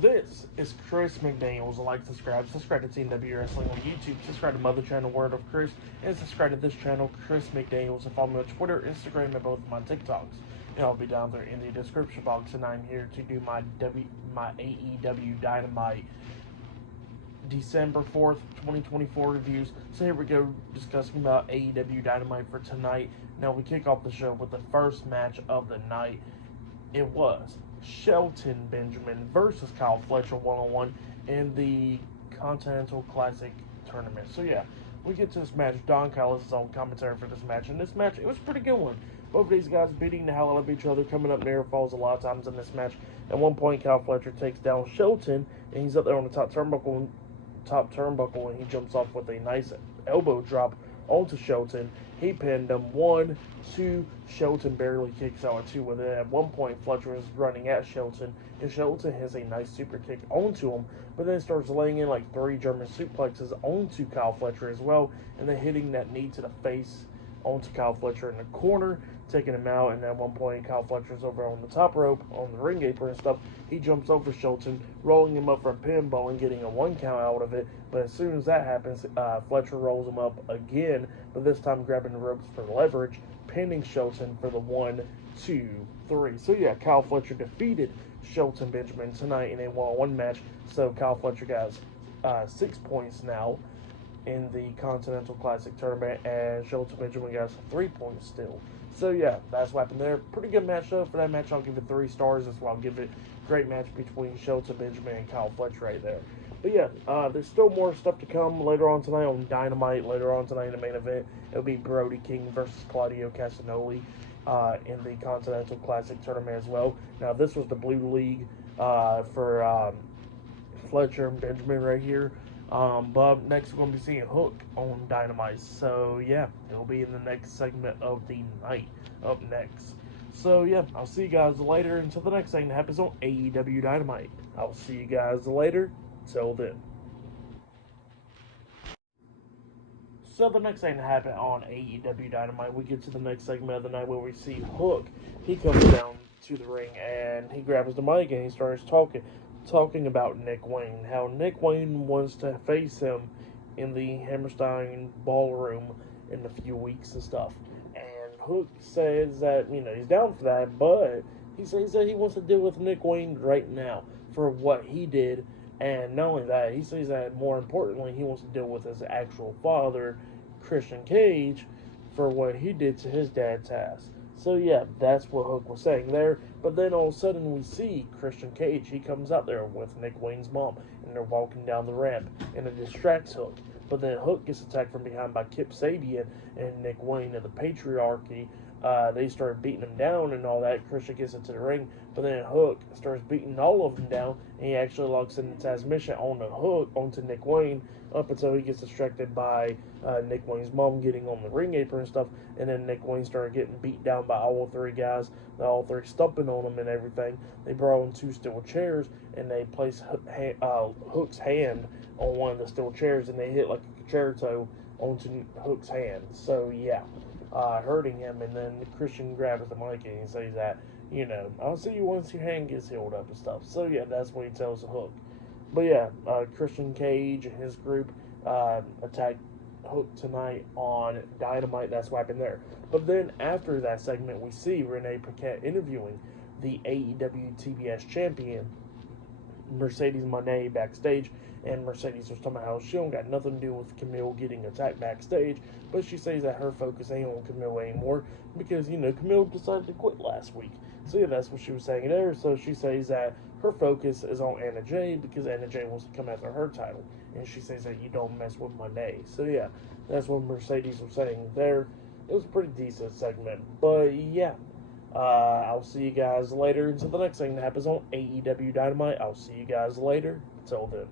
This is Chris McDaniels. Like, subscribe to TNW Wrestling on YouTube, subscribe to Mother Channel Word of Chris, and subscribe to this channel, Chris McDaniels, and follow me on Twitter, Instagram, and both of my TikToks. And I'll be down there in the description box, and I'm here to do my AEW Dynamite December 4th, 2024 reviews. So here we go, discussing about AEW Dynamite for tonight. Now we kick off the show with the first match of the night. It was Shelton Benjamin versus Kyle Fletcher one-on-one in the Continental Classic tournament. So yeah, we get to this match. Don Callis is on commentary for this match, and this match, it was a pretty good one. Both of these guys beating the hell out of each other, coming up near falls a lot of times in this match. At one point, Kyle Fletcher takes down Shelton, and he's up there on the top turnbuckle, and he jumps off with a nice elbow drop onto Shelton. He pinned him. 1, 2. Shelton barely kicks out at 2 with it. At one point, Fletcher is running at Shelton, and Shelton has a nice super kick onto him, but then starts laying in like 3 German suplexes onto Kyle Fletcher as well, and then hitting that knee to the face onto Kyle Fletcher in the corner, taking him out. And at one point, Kyle Fletcher's over on the top rope, on the ring apron and stuff. He jumps over Shelton, rolling him up for a pinball and getting a 1 count out of it. But as soon as that happens, Fletcher rolls him up again, but this time grabbing the ropes for leverage, pinning Shelton for the 1, 2, 3. So yeah, Kyle Fletcher defeated Shelton Benjamin tonight in a one-on-one match. So Kyle Fletcher got 6 points now in the Continental Classic tournament, and Shelton Benjamin got 3 points still. So yeah, that's what happened there. Pretty good match though. For that match, I'll give it 3 stars. That's why I'll give it. Great match between Shelton Benjamin and Kyle Fletcher right there. But yeah, there's still more stuff to come later on tonight on Dynamite. Later on tonight in the main event, it'll be Brody King versus Claudio Castagnoli in the Continental Classic tournament as well. Now this was the Blue League for Fletcher and Benjamin right here. But next we're going to be seeing Hook on Dynamite. So yeah, it'll be in the next segment of the night up next. So yeah, I'll see you guys later until the next thing that happens on AEW Dynamite. I'll see you guys later. Till then. So the next thing that happened on AEW Dynamite, we get to the next segment of the night where we see Hook. He comes down to the ring and he grabs the mic and he starts talking about Nick Wayne, how Nick Wayne wants to face him in the Hammerstein Ballroom in a few weeks and stuff. And Hook says that, he's down for that, but he says that he wants to deal with Nick Wayne right now for what he did. And not only that, he says that more importantly, he wants to deal with his actual father, Christian Cage, for what he did to his dad, Taz. So yeah, that's what Hook was saying there. But then all of a sudden we see Christian Cage. He comes out there with Nick Wayne's mom, and they're walking down the ramp, and it distracts Hook. But then Hook gets attacked from behind by Kip Sabian and Nick Wayne of the Patriarchy. They start beating him down and all that. Christian gets into the ring, but then Hook starts beating all of them down, and he actually locks in the transmission on the Hook onto Nick Wayne up until he gets distracted by Nick Wayne's mom getting on the ring apron and stuff, and then Nick Wayne started getting beat down by all 3 guys. They're all 3 stumping on him and everything. They brought in 2 steel chairs, and they place Hook's hand on one of the steel chairs, and they hit like a concerto onto Hook's hand. So yeah, hurting him, and then Christian grabs the mic and he says that, I'll see you once your hand gets healed up and stuff. So yeah, that's what he tells the Hook. But yeah, Christian Cage and his group attacked Hook tonight on Dynamite. That's what happened there. But then after that segment, we see Renee Paquette interviewing the AEW TBS champion, Mercedes Moné, backstage. And Mercedes was talking about how she don't got nothing to do with Camille getting attacked backstage, but she says that her focus ain't on Camille anymore because, Camille decided to quit last week. So yeah, that's what she was saying there. So she says that her focus is on Anna Jay because Anna Jay wants to come after her title. And she says that you don't mess with Moné. So yeah, that's what Mercedes was saying there. It was a pretty decent segment. But yeah, I'll see you guys later until the next thing that happens on AEW Dynamite. I'll see you guys later. Until then.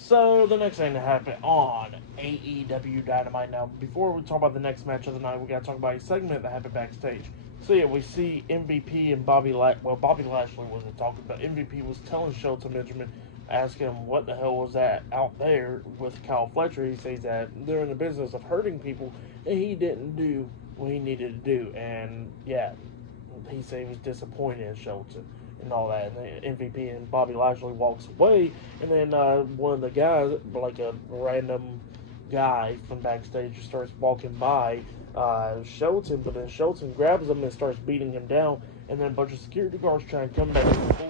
So, the next thing to happen on AEW Dynamite. Now, before we talk about the next match of the night, we got to talk about a segment that happened backstage. So, yeah, we see MVP and Bobby Lashley wasn't talking, but MVP was telling Shelton Benjamin, asking him what the hell was that out there with Kyle Fletcher. He says that they're in the business of hurting people, and he didn't do what he needed to do. And, yeah, he said he was disappointed in Shelton. and all that. And the MVP and Bobby Lashley walks away, and then one of the guys, like a random guy from backstage, just starts walking by Shelton, but then Shelton grabs him and starts beating him down, and then a bunch of security guards try and come back and pull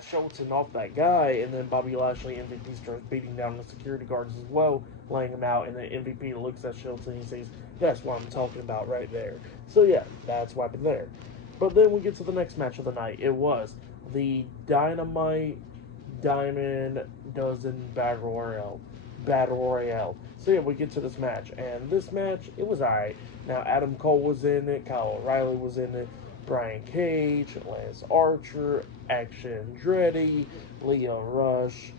Shelton off that guy, and then Bobby Lashley MVP starts beating down the security guards as well, laying him out, and then MVP looks at Shelton and he says, "That's what I'm talking about right there." So yeah, that's what happened there. But then we get to the next match of the night. It was the Dynamite Diamond Dozen Battle Royale. So yeah, we get to this match, and this match, it was alright. Now, Adam Cole was in it, Kyle O'Reilly was in it, Brian Cage, Lance Archer, Action Andretti, Leo Rush,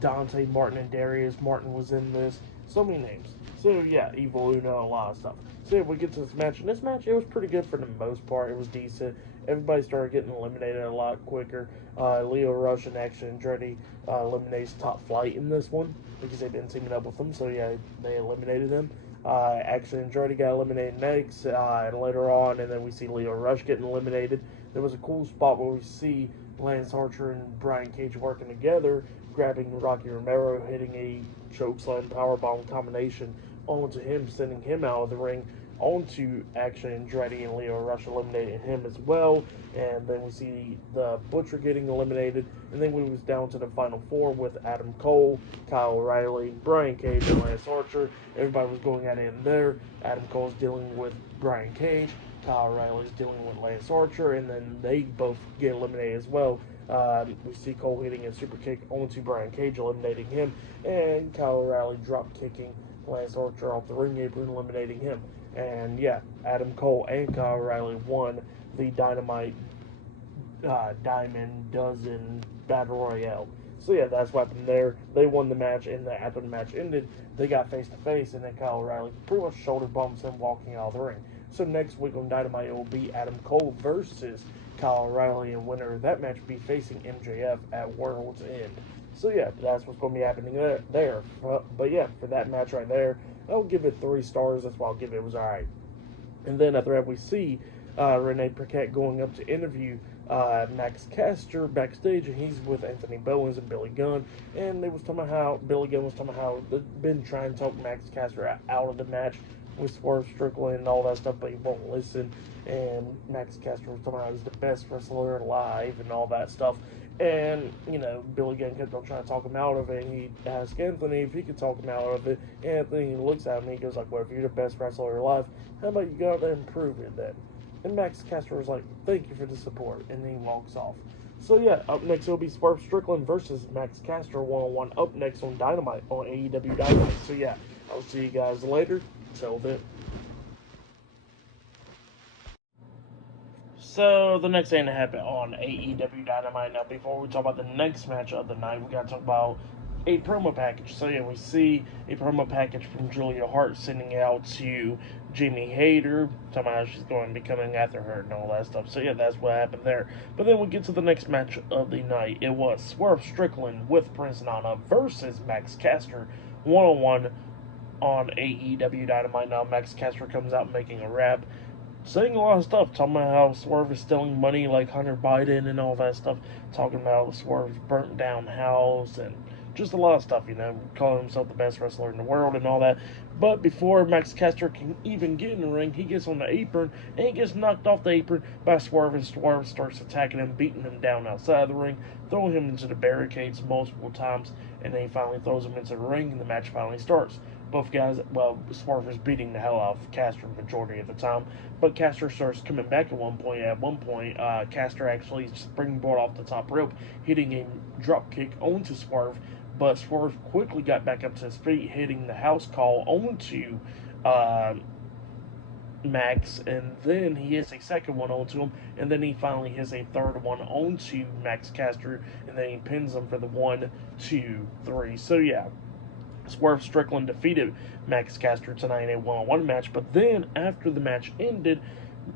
Dante Martin and Darius Martin was in this. So many names. So yeah, Evil Uno, a lot of stuff. So yeah, we get to this match, and this match, it was pretty good for the most part. It was decent. Everybody started getting eliminated a lot quicker. Leo Rush and Action Andretti eliminates Top Flight in this one because they've been teaming up with them. So yeah, they eliminated them. Action Andretti got eliminated next, and later on, and then we see Leo Rush getting eliminated. There was a cool spot where we see Lance Archer and Brian Cage working together, grabbing Rocky Romero, hitting a chokeslam powerbomb combination onto him, sending him out of the ring, onto Action Andretti, and Leo Rush eliminating him as well. And then we see the Butcher getting eliminated, and then we was down to the final four with Adam Cole, Kyle O'Reilly, Brian Cage, and Lance Archer. Everybody was going at it in there. Adam Cole's dealing with Brian Cage, Kyle O'Reilly's dealing with Lance Archer, and then they both get eliminated as well. We see Cole hitting a super kick onto Brian Cage, eliminating him, and Kyle O'Reilly drop kicking Lance Archer off the ring apron, eliminating him. And yeah, Adam Cole and Kyle O'Reilly won the Dynamite Diamond Dozen Battle Royale. So yeah, that's what happened there. They won the match, and after the match ended, they got face to face, and then Kyle O'Reilly pretty much shoulder bumps him walking out of the ring. So next week on Dynamite, it will be Adam Cole versus Kyle O'Reilly, and winner of that match will be facing MJF at World's End. So yeah, that's what's going to be happening there. But yeah, for that match right there, I'll give it 3 stars. That's why I'll give it. It was alright. And then after that, we see Renee Paquette going up to interview Max Caster backstage, and he's with Anthony Bowens and Billy Gunn. And they was talking about how Billy Gunn was talking about how they've been trying to talk Max Caster out of the match with Swerve Strickland and all that stuff, but he won't listen. And Max Caster was talking about how he's the best wrestler alive and all that stuff. And, you know, Billy Gunn kept on trying to talk him out of it, and he asked Anthony if he could talk him out of it. Anthony looks at him and he goes like, "Well, if you're the best wrestler alive, how about you go out there and prove it then?" And Max Caster was like, "Thank you for the support," and then he walks off. So yeah, up next it'll be Swerve Strickland versus Max Caster one-on-one up next on Dynamite, on AEW Dynamite. So yeah, I'll see you guys later. Till then. So the next thing that happened on AEW Dynamite. Now, before we talk about the next match of the night, we gotta talk about a promo package. So yeah, we see a promo package from Julia Hart sending out to Jamie Hayter, talking about how she's going to be coming after her and all that stuff. So yeah, that's what happened there. But then we get to the next match of the night. It was Swerve Strickland with Prince Nana versus Max Caster one-on-one on AEW Dynamite. Now Max Caster comes out making a rap, saying a lot of stuff, talking about how Swerve is stealing money like Hunter Biden and all that stuff, talking about Swerve's burnt down house and just a lot of stuff, you know, calling himself the best wrestler in the world and all that. But before Max Caster can even get in the ring, he gets on the apron, and he gets knocked off the apron by Swerve, and Swerve starts attacking him, beating him down outside of the ring, throwing him into the barricades multiple times, and then he finally throws him into the ring, and the match finally starts. Both guys, well, Swerve is beating the hell out of Caster majority of the time, but Caster starts coming back at one point. At one point, Caster actually springboard off the top rope, hitting a drop kick onto Swerve, but Swerve quickly got back up to his feet, hitting the house call onto Max, and then he hits a second one onto him, and then he finally hits a third one onto Max Caster, and then he pins him for the 1, 2, 3. So yeah, Swerve Strickland defeated Max Caster tonight in a one-on-one match, but then after the match ended,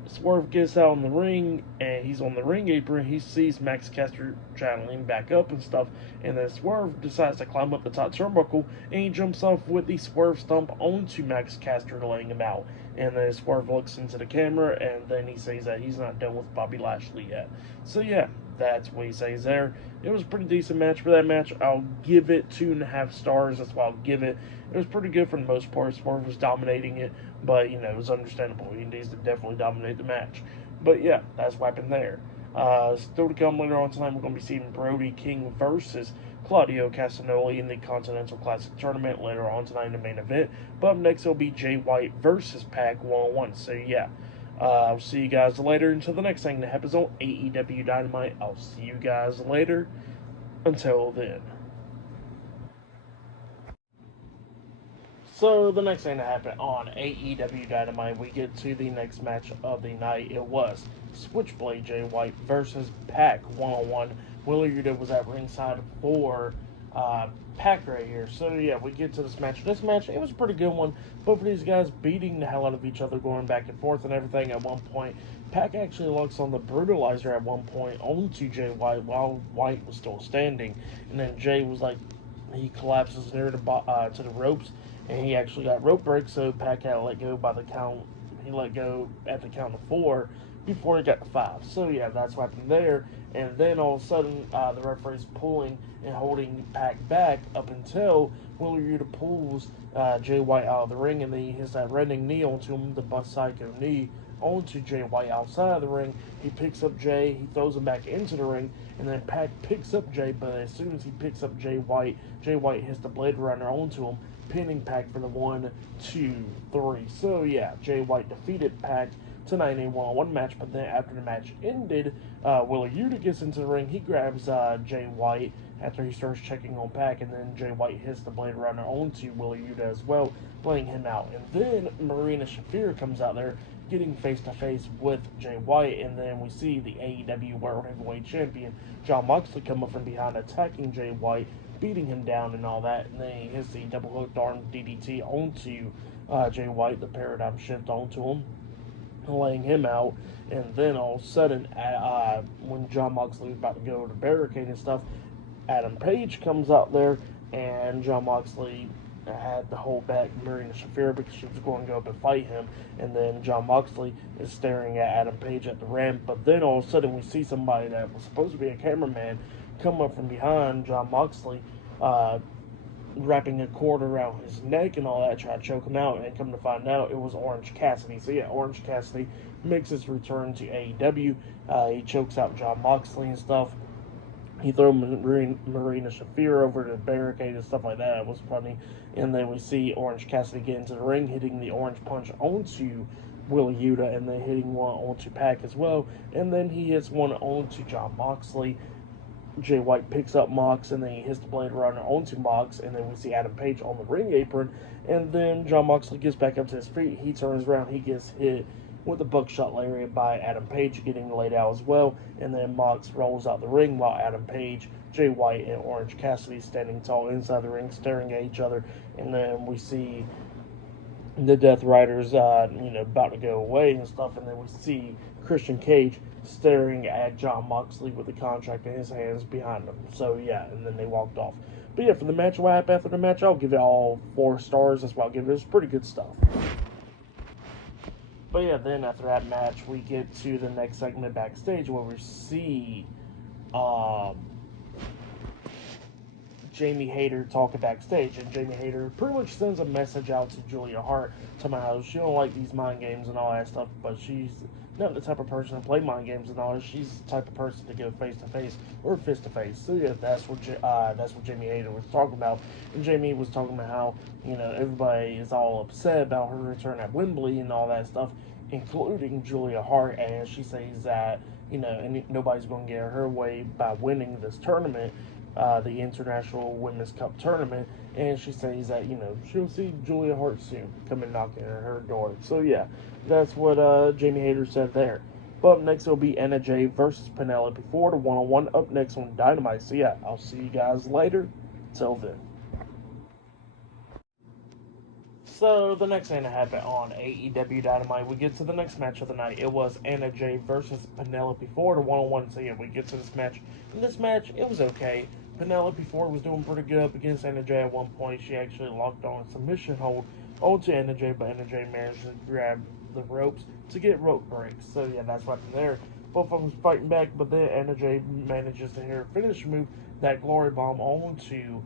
Swerve gets out in the ring, and he's on the ring apron. He sees Max Caster channeling back up and stuff, and then Swerve decides to climb up the top turnbuckle, and he jumps off with the Swerve stomp onto Max Caster, laying him out. And then Swerve looks into the camera, and then he says that he's not done with Bobby Lashley yet. So yeah, that's what he says there. It was a pretty decent match. For that match, I'll give it 2.5 stars. That's what I'll give it. It was pretty good for the most part. Swerve was dominating it, but it was understandable. He needs to definitely dominate the match. But yeah, that's what happened there. Still to come later on tonight, we're going to be seeing Brody King versus Claudio Castagnoli in the Continental Classic Tournament later on tonight in the main event. But up next, it'll be Jay White versus Pac one-on-one. So yeah, I'll see you guys later until the next thing that happens on AEW Dynamite. I'll see you guys later. Until then. So the next thing that happened on AEW Dynamite, we get to the next match of the night. It was Switchblade Jay White versus Pac one-on-one. Wheeler Yuta was at ringside for Pac right here. So yeah, we get to this match. This match, it was a pretty good one. Both of these guys beating the hell out of each other, going back and forth and everything. At one point, Pac actually locks on the Brutalizer at one point onto Jay White while White was still standing. And then Jay was like, he collapses near to the ropes, and he actually got rope break, so Pac had to let go by the count. He let go at the count of 4 before he got to 5. So yeah, that's what happened there. And then all of a sudden, the referee's pulling and holding Pac back up until Wheeler Yuta pulls Jay White out of the ring, and then he hits that running knee onto him, the Bus Psycho knee onto Jay White outside of the ring. He picks up Jay, he throws him back into the ring, and then Pac picks up Jay, but as soon as he picks up Jay White hits the Blade Runner onto him, pinning Pac for the 1, 2, 3. So yeah, Jay White defeated Pac tonight in a one-on-one match, but then after the match ended, Wheeler Yuta gets into the ring. He grabs Jay White after he starts checking on Pac, and then Jay White hits the Blade Runner onto Wheeler Yuta as well, laying him out. And then Marina Shafir comes out there, getting face-to-face with Jay White, and then we see the AEW World Heavyweight Champion Jon Moxley come up from behind, attacking Jay White, beating him down and all that, and then he hits the double hooked arm DDT onto Jay White, the paradigm shift onto him, laying him out. And then all of a sudden, when Jon Moxley was about to go to barricade and stuff, Adam Page comes out there, and Jon Moxley had to hold back Marina Shafir because she was going to go up and fight him. And then Jon Moxley is staring at Adam Page at the ramp, but then all of a sudden we see somebody that was supposed to be a cameraman come up from behind Jon Moxley, wrapping a cord around his neck and all that, try to choke him out, and come to find out it was Orange Cassidy. So yeah, Orange Cassidy makes his return to AEW. He chokes out Jon Moxley and stuff. He threw Marina Shafir over the barricade and stuff like that. It was funny. And then we see Orange Cassidy get into the ring, hitting the orange punch onto Wheeler Yuta, and then hitting one onto Pac as well. And then he hits one onto Jon Moxley. Jay White picks up Mox, and then he hits the Blade Runner onto Mox, and then we see Adam Page on the ring apron, and then Jon Moxley gets back up to his feet. He turns around, he gets hit with a buckshot lariat by Adam Page, getting laid out as well, and then Mox rolls out the ring while Adam Page, Jay White, and Orange Cassidy standing tall inside the ring, staring at each other, and then we see the Death Riders, about to go away and stuff, and then we see Christian Cage staring at Jon Moxley with the contract in his hands behind him. So yeah, and then they walked off. But yeah, for the match, what happened after the match, I'll give it all 4 stars. That's what I'll give it. It's pretty good stuff. But yeah, then after that match, we get to the next segment backstage where we see Jamie Hayter talking backstage, and Jamie Hayter pretty much sends a message out to Julia Hart, talking about how she don't like these mind games and all that stuff, but she's not the type of person to play mind games and all that. She's the type of person to go face to face or fist to face. So yeah, that's what Jamie Hayter was talking about, and Jamie was talking about how everybody is all upset about her return at Wembley and all that stuff, including Julia Hart, and she says that and nobody's going to get her way by winning this tournament. The International Women's Cup Tournament, and she says that, she'll see Julia Hart soon coming knocking at her door. So yeah, that's what Jamie Hayter said there. But up next will be Anna Jay versus Penelope Ford, a one-on-one up next on Dynamite. So yeah, I'll see you guys later. Till then. So the next thing that happened on AEW Dynamite, we get to the next match of the night. It was Anna Jay versus Penelope Ford, a one-on-one. So yeah, we get to this match. In this match, it was okay. Penelope Ford was doing pretty good up against Anna Jay at one point. She actually locked on a submission hold onto Anna Jay, but Anna Jay managed to grab the ropes to get rope breaks. So yeah, that's what happened there. Both of them fighting back, but then Anna Jay manages to hit her finish move, that glory bomb onto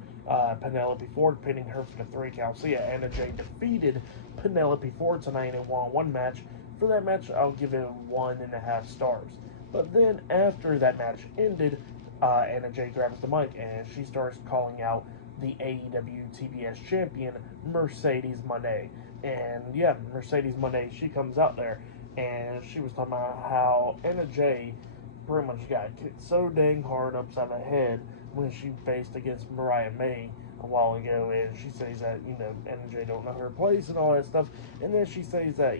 Penelope Ford, pinning her for the 3 count. So yeah, Anna Jay defeated Penelope Ford tonight in a one-on-one match. For that match, I'll give it 1.5 stars. But then after that match ended, Anna Jay grabs the mic and she starts calling out the AEW TBS champion, Mercedes Moné. And yeah, Mercedes Moné, she comes out there and she was talking about how Anna Jay pretty much got kicked so dang hard upside the head when she faced against Mariah May a while ago, and she says that, Anna Jay don't know her place and all that stuff, and then she says that,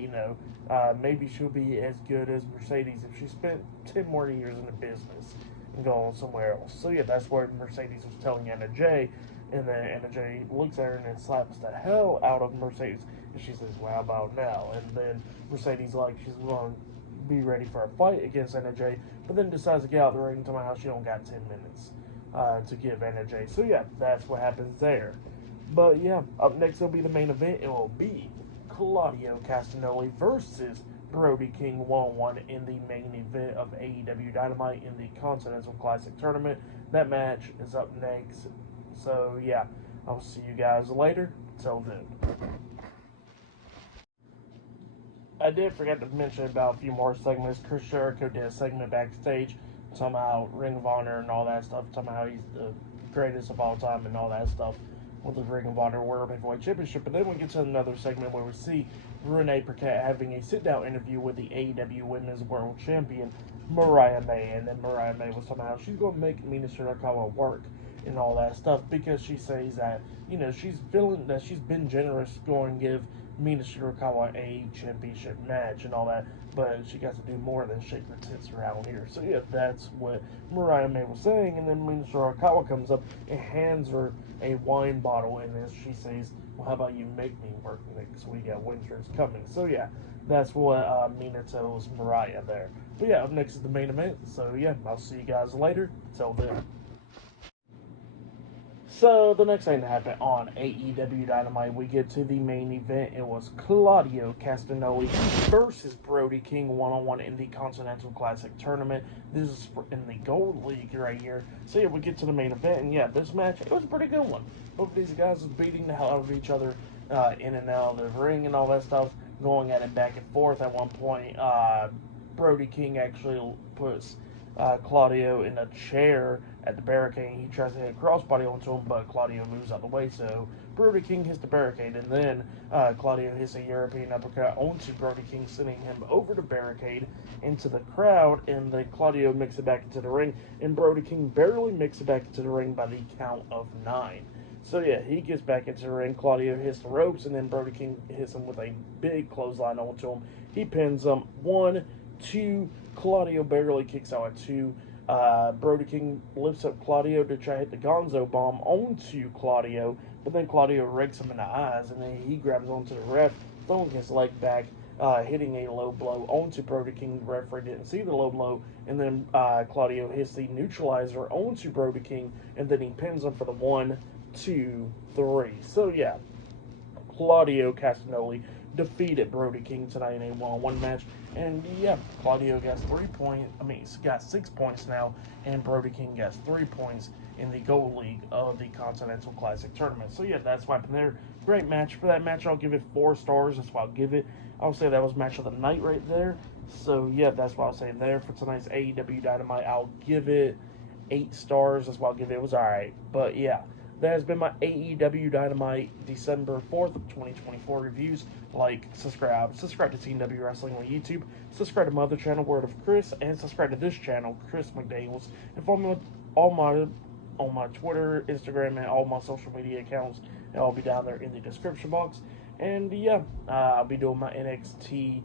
maybe she'll be as good as Mercedes if she spent 10 more years in the business and go on somewhere else. So yeah, that's what Mercedes was telling Anna Jay, and then Anna Jay looks at her and then slaps the hell out of Mercedes, and she says, well, how about now? And then Mercedes, like, she's going to be ready for a fight against Anna Jay, but then decides to get out of the ring to my house. She don't got 10 minutes to give Anna Jay. So yeah, that's what happens there. But yeah, up next will be the main event. It will be Claudio Castagnoli versus Brody King 1-1 in the main event of AEW Dynamite in the Continental Classic Tournament. That match is up next. So yeah, I'll see you guys later. Till then. I did forget to mention about a few more segments. Chris Jericho did a segment backstage talking about Ring of Honor and all that stuff, talking about how he's the greatest of all time and all that stuff with the Ring of Honor World Heavyweight Championship. But then we get to another segment where we see Renee Paquette having a sit-down interview with the AEW Women's World Champion, Mariah May. And then Mariah May was talking about how she's going to make Mina Shirakawa work and all that stuff because she says that, she's feeling that she's been generous going to give Mina Shirakawa a championship match and all that, but she got to do more than shake her tits around here. So yeah, that's what Mariah May was saying, and then Mina Shirakawa comes up and hands her a wine bottle, and then she says, well, how about you make me work next week at Winter's coming. So yeah, that's what Mina tells Mariah there. But yeah, up next is the main event, so yeah, I'll see you guys later. Till then. So the next thing that happened on AEW Dynamite, we get to the main event. It was Claudio Castagnoli versus Brody King 1-on-1 in the Continental Classic Tournament. This is in the Gold League right here. So yeah, we get to the main event, and yeah, this match, it was a pretty good one. Both of these guys was beating the hell out of each other in and out of the ring and all that stuff, going at it back and forth. At one point, Brody King actually puts Claudio in a chair at the barricade. He tries to hit a crossbody onto him, but Claudio moves out of the way, so Brody King hits the barricade, and then Claudio hits a European uppercut onto Brody King, sending him over the barricade into the crowd, and then Claudio makes it back into the ring, and Brody King barely makes it back into the ring by the count of 9. So yeah, he gets back into the ring, Claudio hits the ropes, and then Brody King hits him with a big clothesline onto him. He pins him. 1, 2, Claudio barely kicks out at 2. Brody King lifts up Claudio to try to hit the Gonzo bomb onto Claudio, but then Claudio rakes him in the eyes, and then he grabs onto the ref, throwing his leg back, hitting a low blow onto Brody King. The referee didn't see the low blow, and then Claudio hits the neutralizer onto Brody King, and then he pins him for the 1, 2, 3. So yeah, Claudio Castagnoli defeated Brody King tonight in a one-on-one match. And yeah, Claudio got 3 points. He's got 6 points now, and Brody King got 3 points in the Gold League of the Continental Classic Tournament. So yeah, that's what happened there. Great match. For that match, I'll give it 4 stars. That's what I'll give it. I'll say that was match of the night right there. So yeah, that's what I'll say there. For tonight's AEW Dynamite, I'll give it 8 stars. That's what I'll give it. It was alright. But yeah, that has been my AEW Dynamite December 4th, 2024 reviews. Like, subscribe to TNW Wrestling on YouTube, subscribe to my other channel, Word of Chris, and subscribe to this channel, Chris McDaniels, and follow me on my Twitter, Instagram, and all my social media accounts. It'll all be down there in the description box. And yeah, I'll be doing my NXT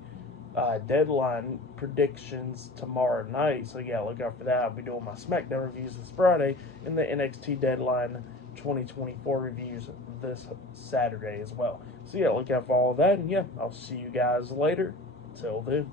deadline predictions tomorrow night. So yeah, look out for that. I'll be doing my SmackDown reviews this Friday, and the NXT deadline 2024 reviews this Saturday as well. So yeah, look out for all of that, and yeah, I'll see you guys later. Till then.